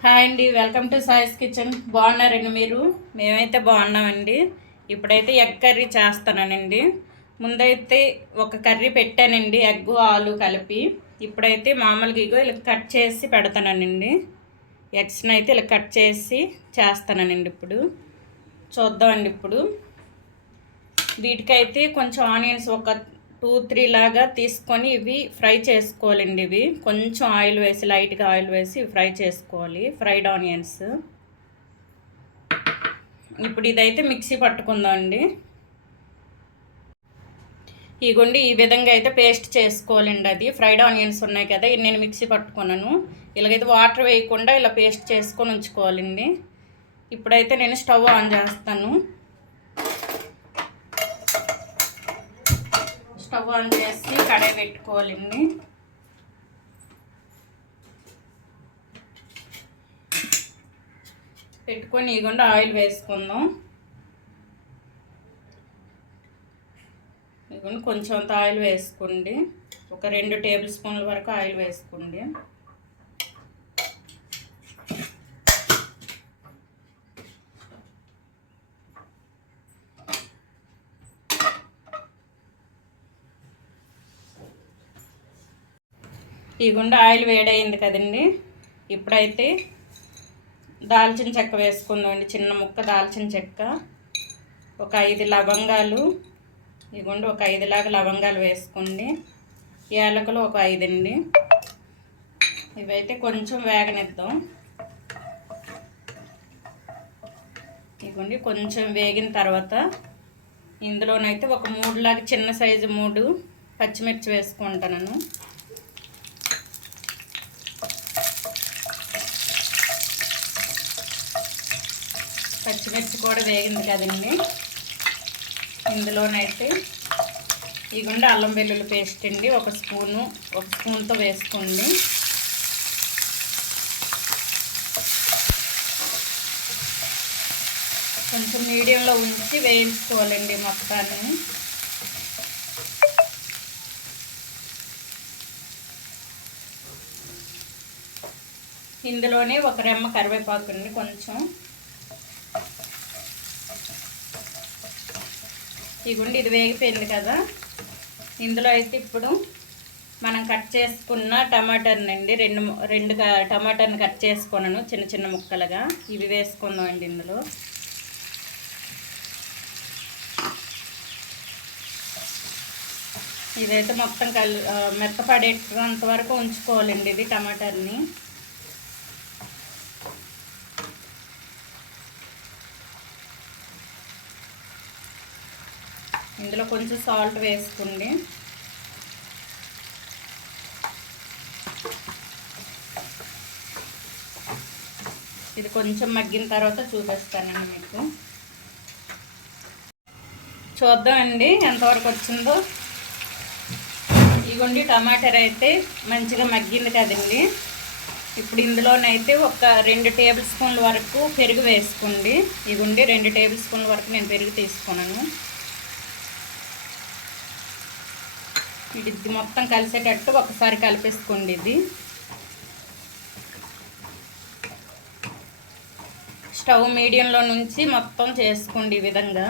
Hi అండి, welcome to సాయిస్ kitchen. బాగున్నారండి మీరు? మేమైతే బాగున్నామండి. ఇప్పుడైతే ఎగ్ కర్రీ చేస్తానండి. ముందైతే ఒక కర్రీ పెట్టానండి, ఎగ్ ఆలు కలిపి. ఇప్పుడైతే మామూలుగా ఇగో ఇలా కట్ చేసి పెడతానండి. ఎగ్స్ని అయితే ఇలా కట్ చేసి చేస్తానండి. ఇప్పుడు చూద్దామండి. ఇప్పుడు వీటికైతే కొంచెం ఆనియన్స్ ఒక 2-3 లాగా తీసుకొని ఇవి ఫ్రై చేసుకోవాలండి. ఇవి కొంచెం ఆయిల్ వేసి, లైట్గా ఆయిల్ వేసి ఫ్రై చేసుకోవాలి, ఫ్రైడ్ ఆనియన్స్. ఇప్పుడు ఇదైతే మిక్సీ పట్టుకుందాం అండి. ఇగోండి ఈ విధంగా అయితే పేస్ట్ చేసుకోవాలండి. అది ఫ్రైడ్ ఆనియన్స్ ఉన్నాయి కదా, నేను మిక్సీ పట్టుకున్నాను. ఇలాగైతే వాటర్ వేయకుండా ఇలా పేస్ట్ చేసుకొని ఉంచుకోవాలండి. ఇప్పుడైతే నేను స్టవ్ ఆన్ చేస్తాను. స్టవ్ ఆన్ చేసి కడాయి పెట్టుకోవాలండి. పెట్టుకొని ఇగోండి ఆయిల్ వేసుకుందాం. ఇగోండి కొంచెం అంత ఆయిల్ వేసుకోండి. ఒక 2 టేబుల్ స్పూన్ల వరకు ఆయిల్ వేసుకోండి. ఇగుండా ఆయిల్ వేడైంది కదండి. ఇప్పుడైతే దాల్చిన చెక్క వేసుకుందామండి. చిన్న ముక్క దాల్చిన చెక్క, ఒక 5 లవంగాలు. ఇగుండి ఒక 5 లాగా లవంగాలు వేసుకోండి. యాలకులు ఒక 5 అండి. ఇవైతే కొంచెం వేగనిద్దాం. ఇవ్వండి కొంచెం వేగిన తర్వాత ఇందులోనైతే ఒక 3 లాగా చిన్న సైజు 3 పచ్చిమిర్చి వేసుకుంటాను. పచ్చిమిర్చి కూడా వేగింది కదండి. ఇందులోనైతే ఇగుండి అల్లం వెల్లుల్లి పేస్ట్ అండి, ఒక స్పూన్తో వేసుకోండి. కొంచెం మీడియంలో ఉంచి వేయించుకోవాలండి మొత్తాన్ని. ఇందులోనే ఒక రెమ్మ కరివేపాకు అండి కొంచెం. ఇగుండి ఇది వేగిపోయింది కదా. ఇందులో అయితే ఇప్పుడు మనం కట్ చేసుకున్న టమాటానండి, రెండు టమాటాని కట్ చేసుకున్నాను చిన్న చిన్న ముక్కలుగా. ఇవి వేసుకుందాం అండి. ఇందులో ఇదైతే మొత్తం మెత్తపడేంత వరకు ఉంచుకోవాలండి ఇది టమాటాని. ఇందులో కొంచెం సాల్ట్ వేసుకోండి. ఇది కొంచెం మగ్గిన తర్వాత చూపిస్తానండి మీకు. చూద్దామండి ఎంతవరకు వచ్చిందో. ఇదిగోండి టమాటర్ అయితే మంచిగా మగ్గింది కదండి. ఇప్పుడు ఇందులోనైతే ఒక 2 టేబుల్ స్పూన్ల వరకు పెరుగు వేసుకోండి. ఇదిగోండి 2 టేబుల్ స్పూన్ల వరకు నేను పెరుగు తీసుకున్నాను. ఇది మొత్తం కలిసేటట్టు ఒకసారి కలిపేసుకోండి. ఇది స్టవ్ మీడియంలో నుంచి మొత్తం చేసుకోండి ఈ విధంగా.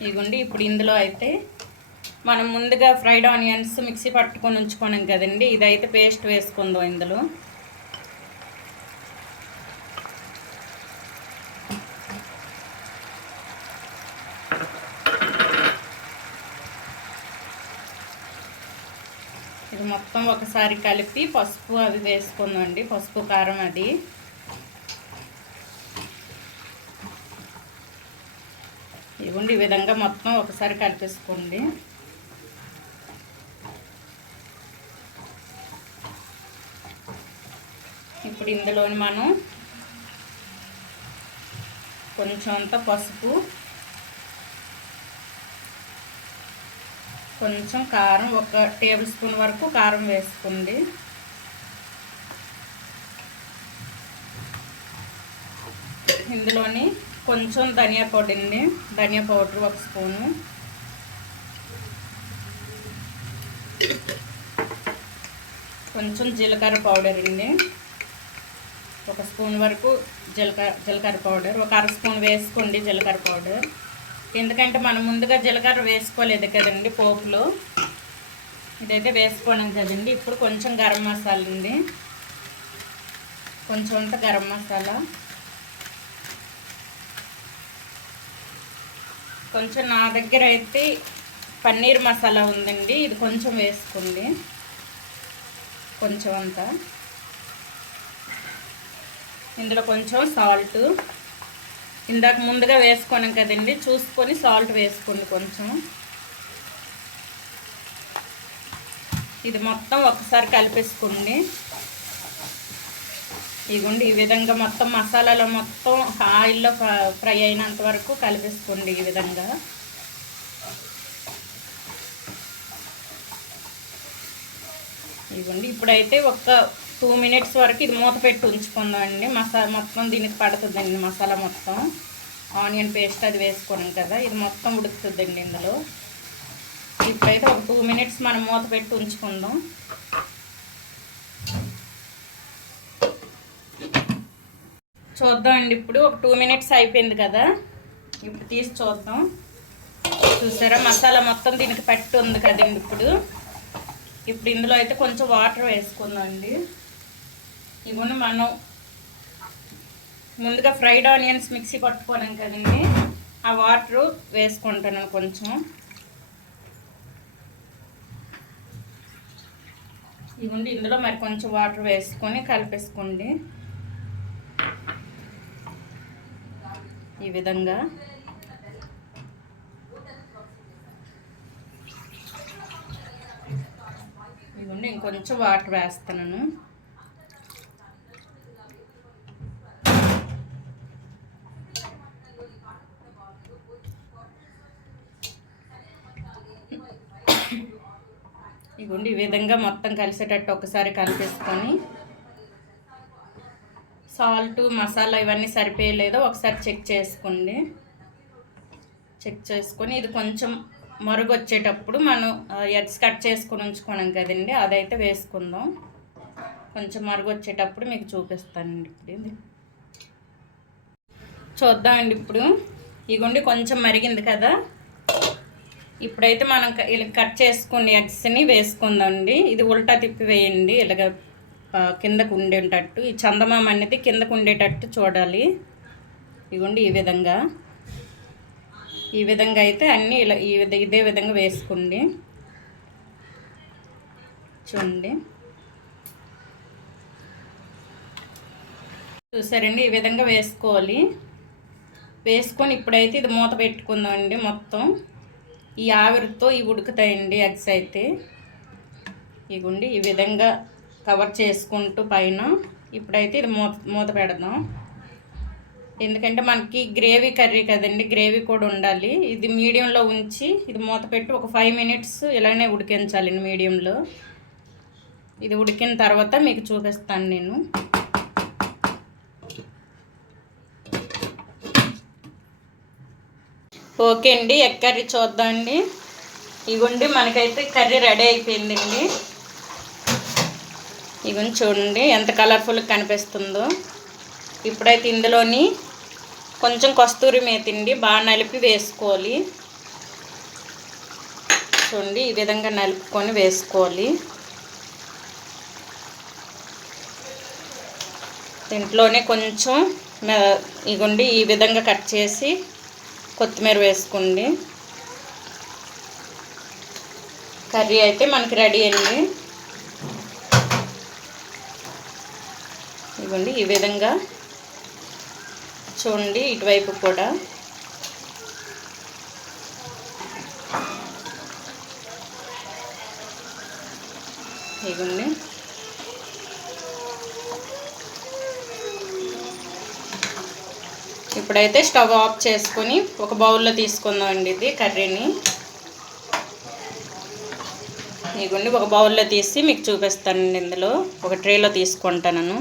ఇదిగోండి ఇప్పుడు ఇందులో అయితే మనం ముందుగా ఫ్రైడ్ ఆనియన్స్ మిక్సీ పట్టుకొని ఉంచుకున్నాం కదండి, ఇదైతే పేస్ట్ వేసుకుందాం ఇందులో. ఇది మొత్తం ఒకసారి కలిపి పసుపు అవి వేసుకుందామండి. పసుపు కారం అది. ఇవ్వండి ఈ విధంగా మొత్తం ఒకసారి కలిపేసుకోండి. ఇప్పుడు ఇందులోని మనం కొంచెం అంత పసుపు, కొంచెం కారం, ఒక టేబుల్ స్పూన్ వరకు కారం వేసుకోండి. ఇందులోని కొంచెం ధనియా పౌడర్ అండి, ధనియా పౌడర్ 1 స్పూను, కొంచెం జీలకర్ర పౌడర్ అండి, 1 స్పూన్ వరకు జీలకర్ర పౌడర్, 1 అర స్పూన్ వేసుకోండి జీలకర్ర పౌడర్. ఎందుకంటే మనం ముందుగా జీలకర్ర వేసుకోలేదు కదండి పోపులో, ఇదైతే వేసుకోవడం కదండి. ఇప్పుడు కొంచెం గరం మసాలా ఉంది, కొంచెం అంత గరం మసాలా, కొంచెం నా దగ్గర అయితే పన్నీర్ మసాలా ఉందండి, ఇది కొంచెం వేసుకోండి, కొంచెం అంతా. ఇందులో కొంచెం సాల్ట్, ఇందాక ముందుగా వేసుకున్నాం కదండి, చూసుకొని సాల్ట్ వేసుకోండి కొంచెం. ఇది మొత్తం ఒకసారి కలిపేసుకోండి. ఇదిగోండి ఈ విధంగా మొత్తం మసాలాలో మొత్తం ఆయిల్లో ఫ్రై అయినంత వరకు కలిపేసుకోండి ఈ విధంగా. ఇదిగోండి ఇప్పుడైతే ఒక 2 మినిట్స్ వరకు ఇది మూత పెట్టి ఉంచుకుందామండి. మసాలా మొత్తం దీనికి పడుతుందండి, మసాలా మొత్తం. ఆనియన్ పేస్ట్ అది వేసుకున్నాం కదా, ఇది మొత్తం ఉడుకుతుందండి ఇందులో. ఇప్పుడైతే ఒక 2 మినిట్స్ మనం మూత పెట్టి ఉంచుకుందాం. చూద్దామండి, ఇప్పుడు ఒక 2 మినిట్స్ అయిపోయింది కదా, ఇప్పుడు తీసి చూద్దాం. చూసారా మసాలా మొత్తం దీనికి పట్టి ఉంది కదండి. ఇప్పుడు ఇందులో అయితే కొంచెం వాటర్ వేసుకుందామండి. ఇవన్నీ మనం ముందుగా ఫ్రైడ్ ఆనియన్స్ మిక్సీ పట్టుకోవడం కదండి, ఆ వాటరు వేసుకుంటాను కొంచెం. ఇవ్వండి ఇందులో మరి కొంచెం వాటర్ వేసుకొని కలిపేసుకోండి ఈ విధంగా. ఇవ్వండి ఇంకొంచెం వాటర్ వేస్తున్నాను. ఇవ్వండి ఈ విధంగా మొత్తం కలిసేటట్టు ఒకసారి కలిపేసుకొని, సాల్ట్ మసాలా ఇవన్నీ సరిపోయలేదో ఒకసారి చెక్ చేసుకోండి. చెక్ చేసుకొని ఇది కొంచెం మరుగు వచ్చేటప్పుడు మనం ఎగ్స్ కట్ చేసుకొని ఉంచుకున్నాం కదండి, అదైతే వేసుకుందాం. కొంచెం మరుగు వచ్చేటప్పుడు మీకు చూపిస్తానండి. ఇప్పుడు ఇది చూద్దామండి. ఇప్పుడు ఇగోండి కొంచెం మరిగింది కదా, ఇప్పుడైతే మనం ఇలా కట్ చేసుకుని ఎగ్స్ని వేసుకుందామండి. ఇది ఉల్టా తిప్పి వేయండి, ఇలాగ కిందకు ఉండేటట్టు. ఈ చందమామ అనేది కిందకు ఉండేటట్టు చూడాలి. ఇగోండి ఈ విధంగా అయితే అన్నీ ఇలా ఇదే విధంగా వేసుకోండి. చూడండి చూసారండి, ఈ విధంగా వేసుకోవాలి. వేసుకొని ఇప్పుడైతే ఇది మూత పెట్టుకుందామండి. మొత్తం ఈ ఆవిరితో ఇవి ఉడుకుతాయండి ఎగ్స్ అయితే. ఇగుండి ఈ విధంగా కవర్ చేసుకుంటూ పైన ఇప్పుడైతే ఇది మూత పెడదాం. ఎందుకంటే మనకి గ్రేవీ కర్రీ కదండి, గ్రేవీ కూడా ఉండాలి. ఇది మీడియంలో ఉంచి ఇది మూత పెట్టి ఒక 5 మినిట్స్ ఇలానే ఉడికించాలండి మీడియంలో. ఇది ఉడికిన తర్వాత మీకు చూపిస్తాను నేను. ఓకే అండి, ఎగ్ కర్రీ చూద్దామండి. ఇగుండి మనకైతే కర్రీ రెడీ అయిపోయిందండి. ఇగుండి చూడండి ఎంత కలర్ఫుల్గా కనిపిస్తుందో. ఇప్పుడైతే ఇందులోని కొంచెం కస్తూరి మేతిండి బాగా నలిపి వేసుకోవాలి. చూడండి ఈ విధంగా నలుపుకొని వేసుకోవాలి. దీంట్లోనే కొంచెం ఇగుండి ఈ విధంగా కట్ చేసి కొత్తిమీర వేసుకోండి. కర్రీ అయితే మనకి రెడీ అండి. ఇవ్వండి ఈ విధంగా చూడండి, ఇటువైపు కూడా ఇవ్వండి. ఇప్పుడైతే స్టవ్ ఆఫ్ చేసుకొని ఒక బౌల్లో తీసుకుందామండి ఇది కర్రీని. ఇదిగోండి ఒక బౌల్లో తీసి మీకు చూపిస్తానండి. ఇందులో ఒక ట్రేలో తీసుకుంటాను.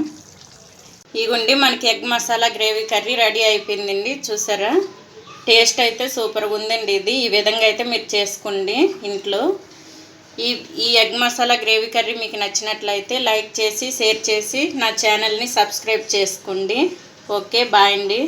ఇదిగోండి మనకి egg masala gravy curry ready అయిపోయిందండి. చూసారా, టేస్ట్ అయితే సూపర్గా ఉందండి. ఇది ఈ విధంగా అయితే మీరు చేసుకోండి ఇంట్లో. ఈ ఎగ్ మసాలా గ్రేవీ కర్రీ మీకు నచ్చినట్లయితే లైక్ చేసి షేర్ చేసి నా ఛానల్ని సబ్స్క్రైబ్ చేసుకోండి. ఓకే, బాయ్ అండి.